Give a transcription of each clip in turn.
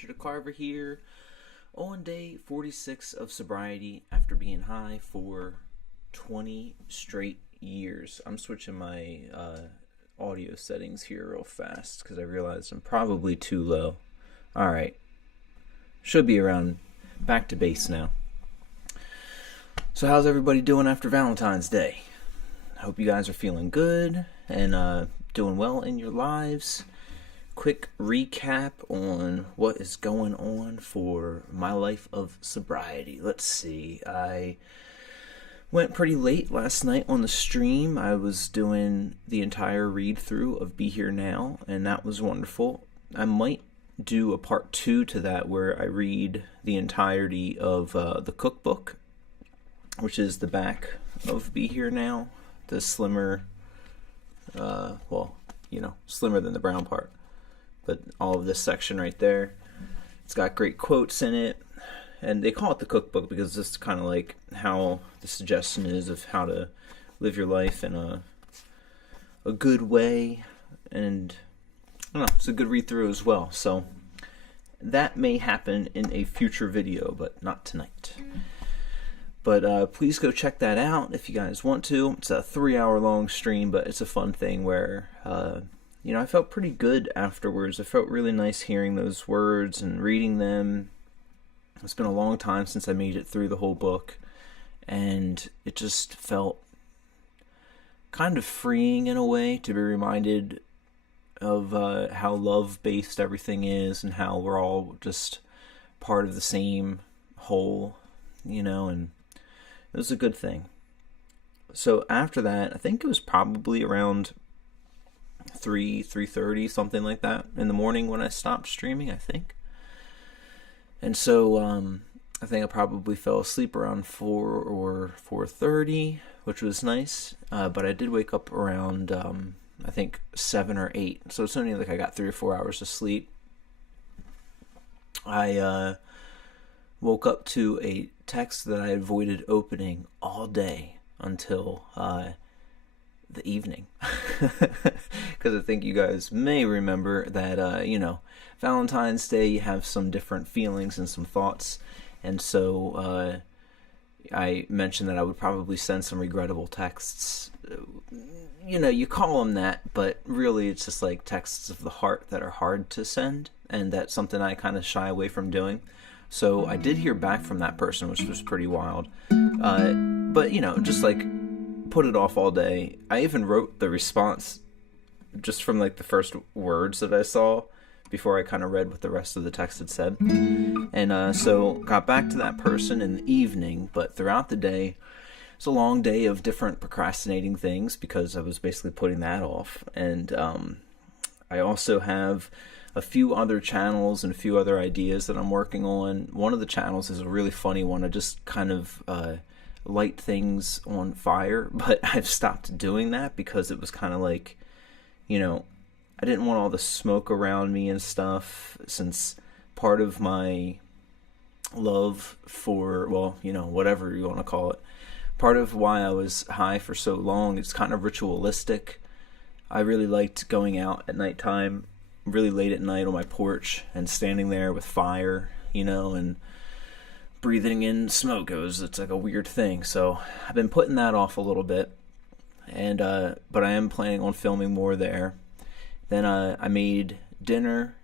Richard Carver here on day 46 of sobriety after being high for 20 straight years. I'm switching my audio settings here real fast because I realized I'm probably too low. Alright, should be around back to base now. So how's everybody doing after Valentine's Day? I hope you guys are feeling good and doing well in your lives. Quick recap on what is going on for my life of sobriety. Let's see. I went pretty late last night on the stream. I was doing the entire read-through of Be Here Now, and that was wonderful. I might do a part 2 to that where I read the entirety of the cookbook, which is the back of Be Here Now. The slimmer, slimmer than the brown part. But all of this section right there, it's got great quotes in it, and they call it the cookbook because this is kind of like how the suggestion is of how to live your life in a good way, and I don't know, it's a good read through as well. So that may happen in a future video, but not tonight. But please go check that out if you guys want to. It's a 3-hour long stream, but it's a fun thing where I felt pretty good afterwards. It felt really nice hearing those words and reading them. It's been a long time since I made it through the whole book, and it just felt kind of freeing in a way to be reminded of how love-based everything is and how we're all just part of the same whole, and it was a good thing. So after that, I think it was probably around 3:30, something like that in the morning when I stopped streaming, I think. And so I think I probably fell asleep around 4 or 4:30, which was nice. But I did wake up around I think 7 or 8. So it's only like I got 3 or 4 hours of sleep. I woke up to a text that I avoided opening all day until the evening. Because I think you guys may remember that, Valentine's Day, you have some different feelings and some thoughts. And so I mentioned that I would probably send some regrettable texts. You call them that, but really it's just like texts of the heart that are hard to send. And that's something I kind of shy away from doing. So I did hear back from that person, which was pretty wild. But, just like put it off all day. I even wrote the response just from like the first words that I saw before I kind of read what the rest of the text had said. And so got back to that person in the evening, but throughout the day, it's a long day of different procrastinating things because I was basically putting that off. And I also have a few other channels and a few other ideas that I'm working on. One of the channels is a really funny one. I just kind of light things on fire, but I've stopped doing that because it was kind of like, I didn't want all the smoke around me and stuff, since part of my love for, whatever you want to call it, part of why I was high for so long, it's kind of ritualistic. I really liked going out at nighttime, really late at night on my porch and standing there with fire, and breathing in smoke. It's like a weird thing. So I've been putting that off a little bit, and but I am planning on filming more there. Then I made dinner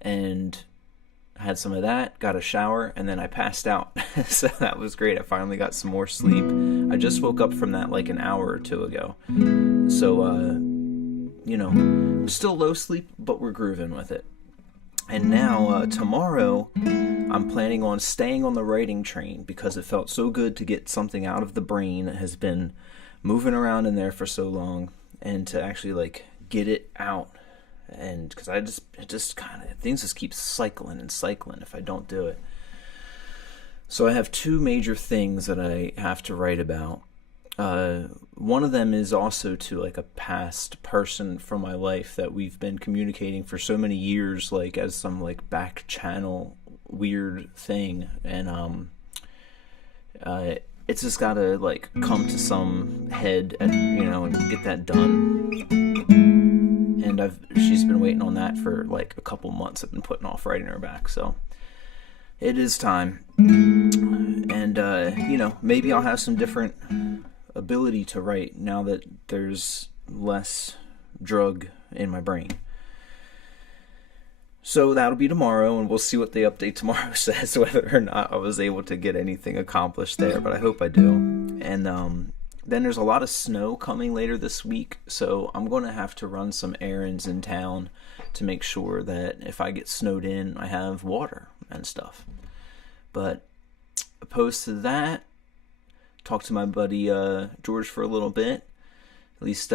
and had some of that, got a shower, and then I passed out. So that was great. I finally got some more sleep. I just woke up from that like an hour or two ago. So still low sleep, but we're grooving with it. And now, tomorrow, I'm planning on staying on the writing train because it felt so good to get something out of the brain that has been moving around in there for so long, and to actually, get it out. And because things just keep cycling and cycling if I don't do it. So I have 2 major things that I have to write about. One of them is also to a past person from my life that we've been communicating for so many years, as some back channel weird thing, and it's just gotta come to some head and get that done. and she's been waiting on that for like a couple months. I've been putting off writing her back, so it is time. And maybe I'll have some different ability to write now that there's less drug in my brain. So that'll be tomorrow, and we'll see what the update tomorrow says, whether or not I was able to get anything accomplished there, but I hope I do. And then there's a lot of snow coming later this week, so I'm going to have to run some errands in town to make sure that if I get snowed in, I have water and stuff. But opposed to that, talked to my buddy George for a little bit, at least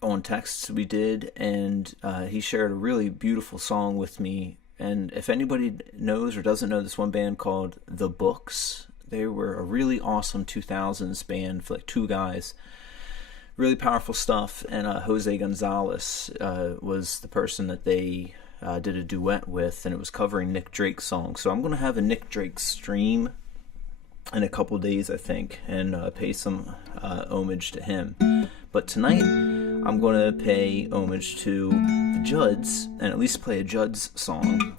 on texts we did, and he shared a really beautiful song with me. And if anybody knows or doesn't know this one band called The Books, they were a really awesome 2000s band for like two guys. Really powerful stuff. And Jose Gonzalez was the person that they did a duet with, and it was covering Nick Drake's song. So I'm going to have a Nick Drake stream in a couple days, I think, and pay some homage to him. But tonight, I'm going to pay homage to the Judds, and at least play a Judds song.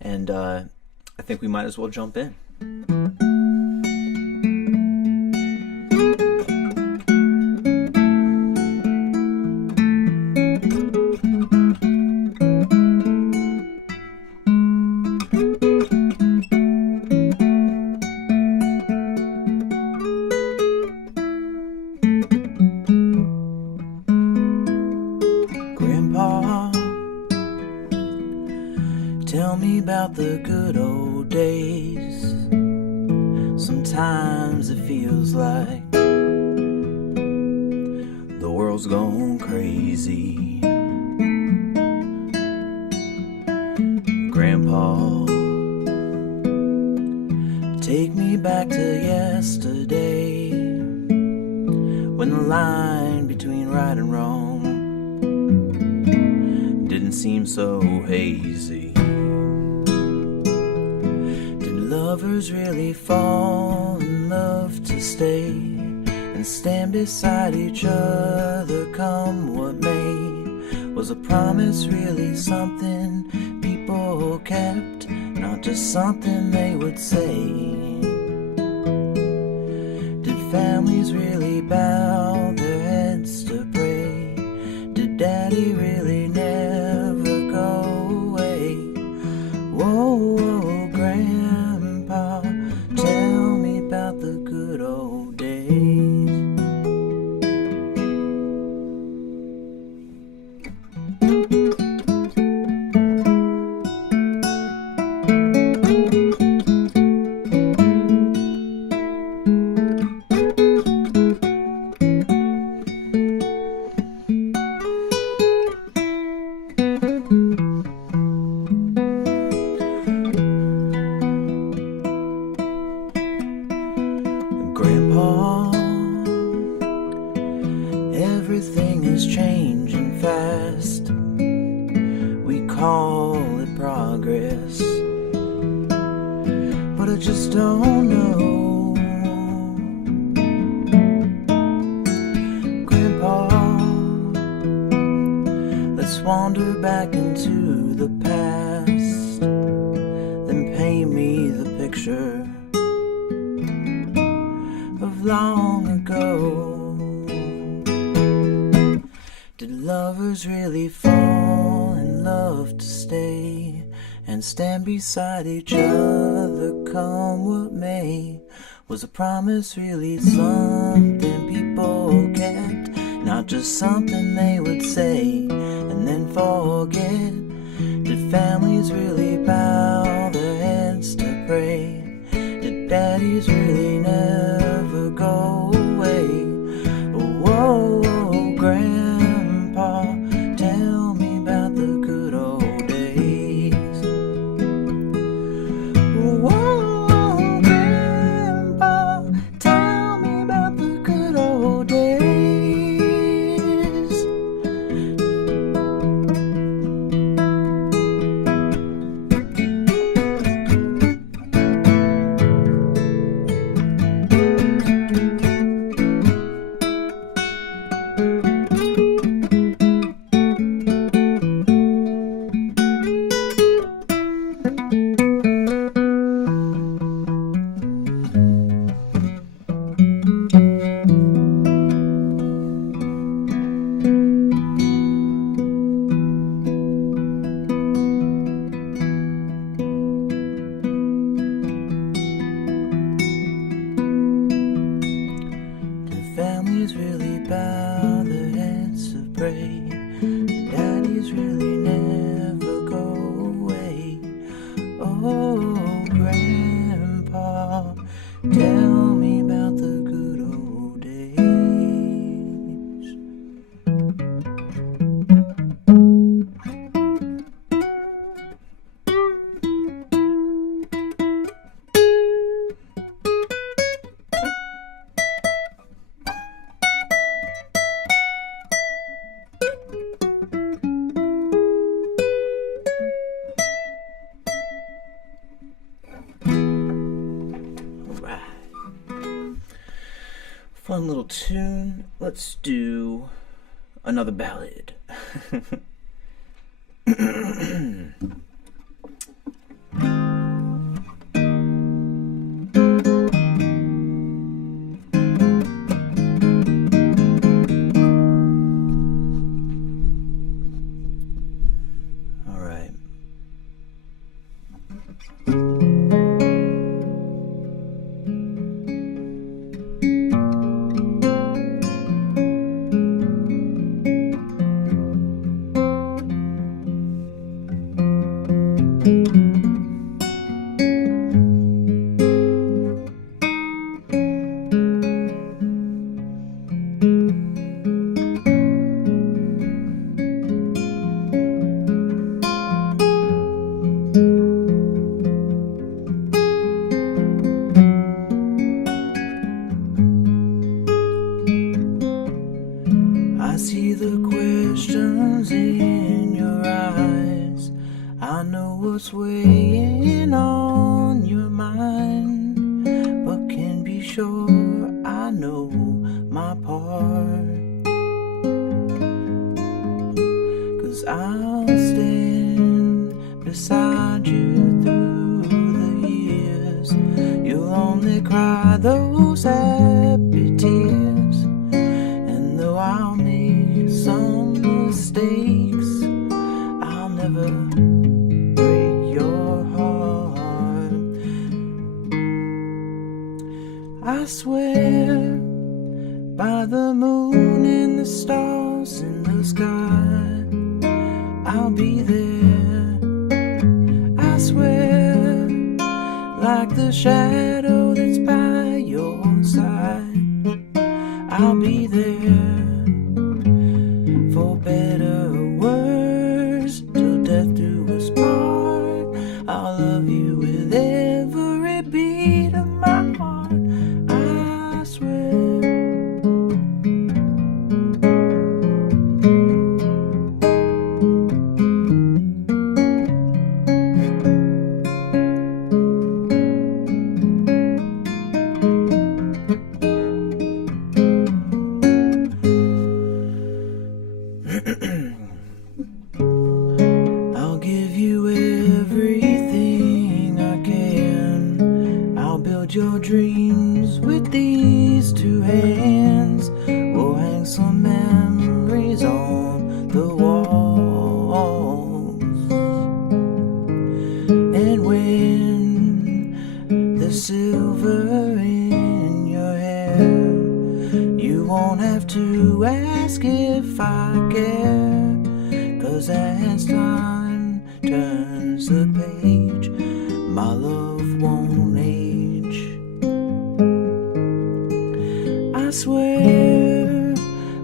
And I think we might as well jump in. Tell me about the good old days. Sometimes it feels like the world's gone crazy. Grandpa, take me back to yesterday, when the line between right and wrong didn't seem so hazy. Lovers really fall in love to stay and stand beside each other come what may? Was a promise really something people kept, not just something they would say? Did families really bow their heads to pray? Did daddy really never go away? Whoa, whoa, Grandpa, tell me about the good old days. Grandpa, everything is changing fast. We call it progress, but I just don't know. Grandpa, let's wander back into the past, then paint me the picture of long ago. Did lovers really fall in love to stay and stand beside each other come what may? Was a promise really something people kept, not just something they would say and then forget? Did families really bow their heads to pray? Did daddies really never go away? Whoa, whoa, Grandpa, tell me about the good old days. Whoa, Grandpa, tell me about the good old days. Mommy's really bow their heads of prey, and Daddy's really never go away. Oh, Grandpa, tell me about the good old days. Fun little tune. Let's do another ballad. All right. I see the questions in your eyes. I know what's weighing on your mind, but can be sure I know my part. 'Cause I'll stand beside you through the years. You'll only cry those happy tears, and though I'll make some mistakes, I'll never break your heart. I swear by the moon and the stars in the sky, I'll be there. I swear, like the shadow that's by your side, I'll be there. For better or worse, till death do us part, I'll love you with every beat of my heart. I swear. I'll give you everything I can. I'll build your dreams with these two hands. We'll hang some memories on the walls. And when there's silver in your hair, you won't have to ask if I care. 'Cause as time turns the page, my love won't age. I swear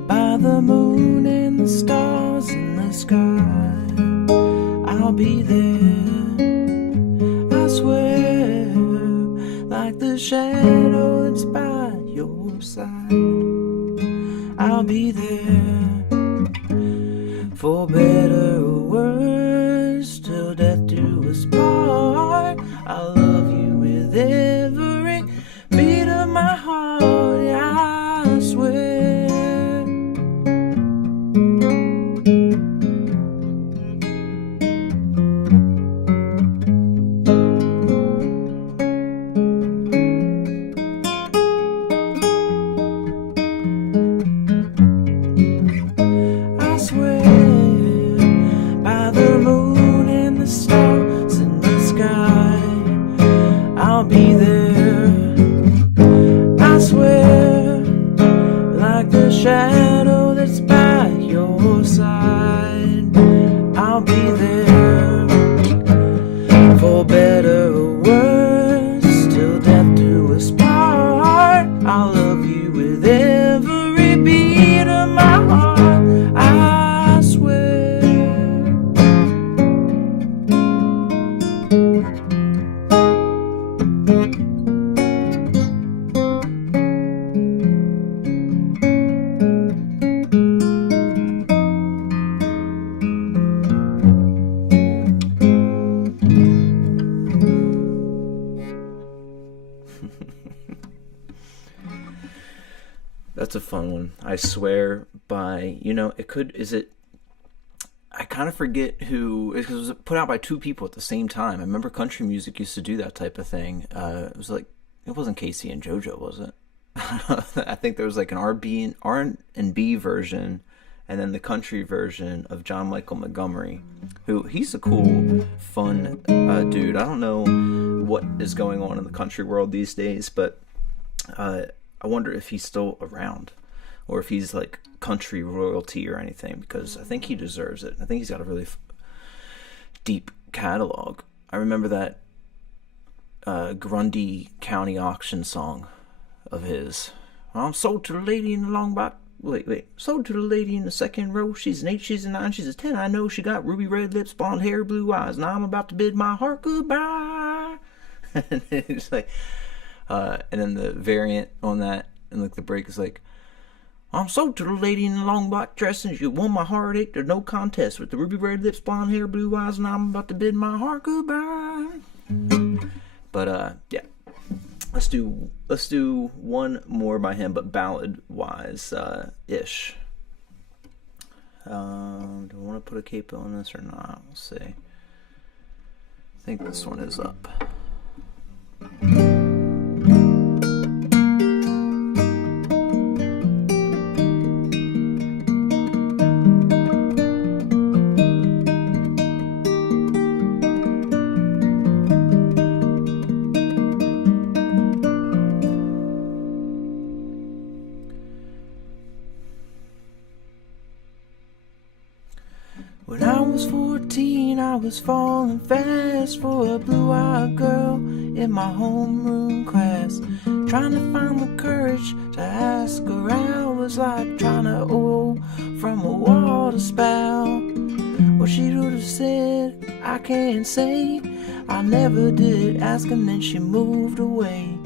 by the moon and the stars in the sky, I'll be there. I swear, like the shadow that's by your side, I'll be there. For better or worse, till death do us part, I'll love you with every beat of my heart. Yeah, I swear. I swear shadow that's by your side. I'll be there, for better or worse, till death do us part. I'll love you with every beat of my heart, I swear. That's a fun one. I swear by, is it, I kind of forget who, it was put out by two people at the same time. I remember country music used to do that type of thing. It was like, it wasn't Casey and JoJo, was it? I think there was like an R&B version, and then the country version of John Michael Montgomery, who, he's a cool, fun dude. I don't know what is going on in the country world these days, but I wonder if he's still around, or if he's like country royalty or anything, because I think he deserves it. I think he's got a really deep catalog. I remember that Grundy County auction song of his. I'm sold to the lady in the long box. Wait. Sold to the lady in the second row. She's an 8, she's a 9, she's a 10. I know she got ruby red lips, blonde hair, blue eyes. Now I'm about to bid my heart goodbye. And it's like, and then the variant on that, and like the break is like, I'm sold to the lady in the long black dress, and she won my heartache. There's no contest with the ruby red lips, blonde hair, blue eyes, and I'm about to bid my heart goodbye. But yeah, let's do one more by him, but ballad wise ish. Do I want to put a capo on this or not? We'll see. I think this one is up. When I was 14, I was falling fast for a blue-eyed girl in my homeroom class. Trying to find the courage to ask her out was like trying to oil from a water spout. What she would have said, I can't say. I never did ask, and then she moved away.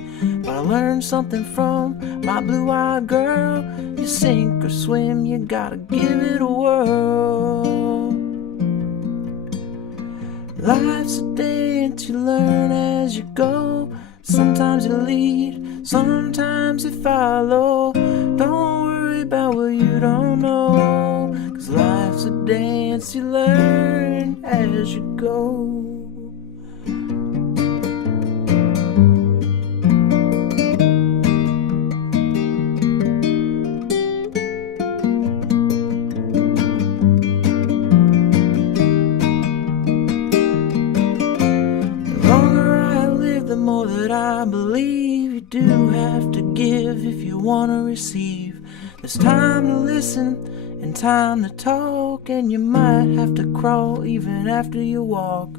But I learned something from my blue-eyed girl. You sink or swim, you gotta give it a whirl. Life's a dance, you learn as you go. Sometimes you lead, sometimes you follow. Don't worry about what you don't know, 'cause life's a dance, you learn as you go. I believe you do have to give if you want to receive. There's time to listen and time to talk, and you might have to crawl even after you walk.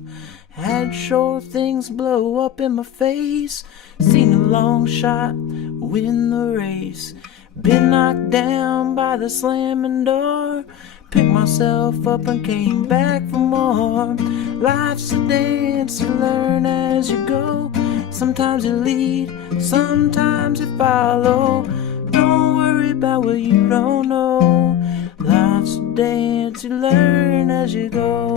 Had sure things blow up in my face, seen a long shot win the race. Been knocked down by the slamming door, picked myself up and came back for more. Life's a dance, you learn as you go. Sometimes you lead, sometimes you follow. Don't worry about what you don't know. Life's a dance, you learn as you go.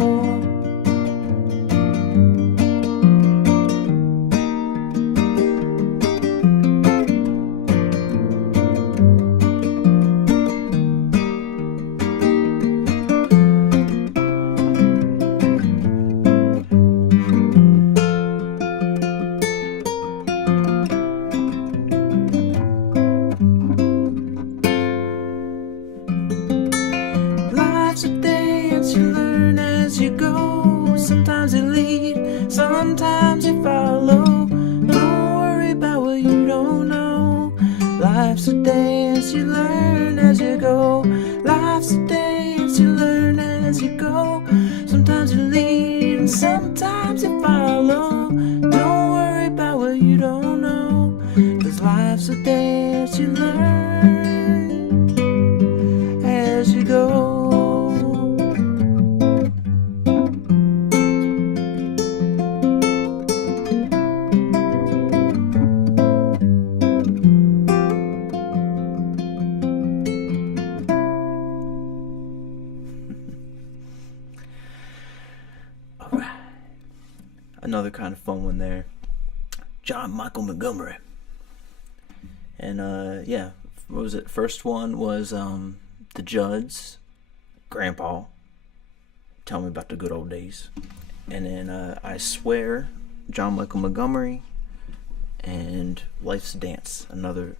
Sometimes you lead, sometimes you follow. Don't worry about what you don't know. Life's a dance, you learn as you go. go. Life's a dance, you learn as you go. Sometimes you lead and sometimes you follow. Don't worry about what you don't know, 'cause life's a dance, you learn as you go. Another kind of fun one there. John Michael Montgomery. And yeah, what was it? First one was the Judds, Grandpa, Tell Me About the Good Old Days. And then I Swear, John Michael Montgomery, and Life's a Dance, another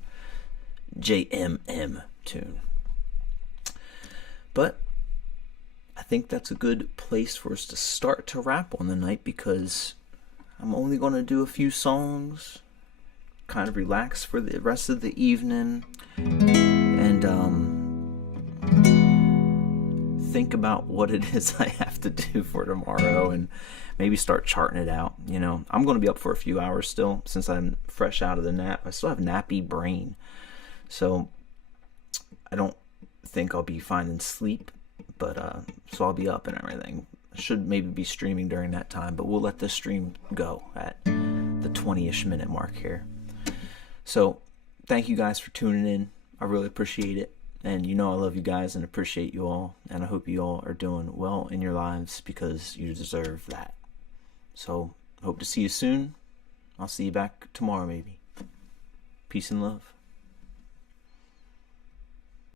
JMM tune. But I think that's a good place for us to start to wrap on the night, because I'm only going to do a few songs, kind of relax for the rest of the evening, and think about what it is I have to do for tomorrow, and maybe start charting it out. You know, I'm going to be up for a few hours still, since I'm fresh out of the nap. I still have nappy brain, so I don't think I'll be finding sleep, but so I'll be up and everything. I should maybe be streaming during that time, but we'll let this stream go at the 20-ish minute mark here. So thank you guys for tuning in. I really appreciate it, and you know I love you guys and appreciate you all, and I hope you all are doing well in your lives, because you deserve that. So hope to see you soon. I'll see you back tomorrow maybe. Peace and love.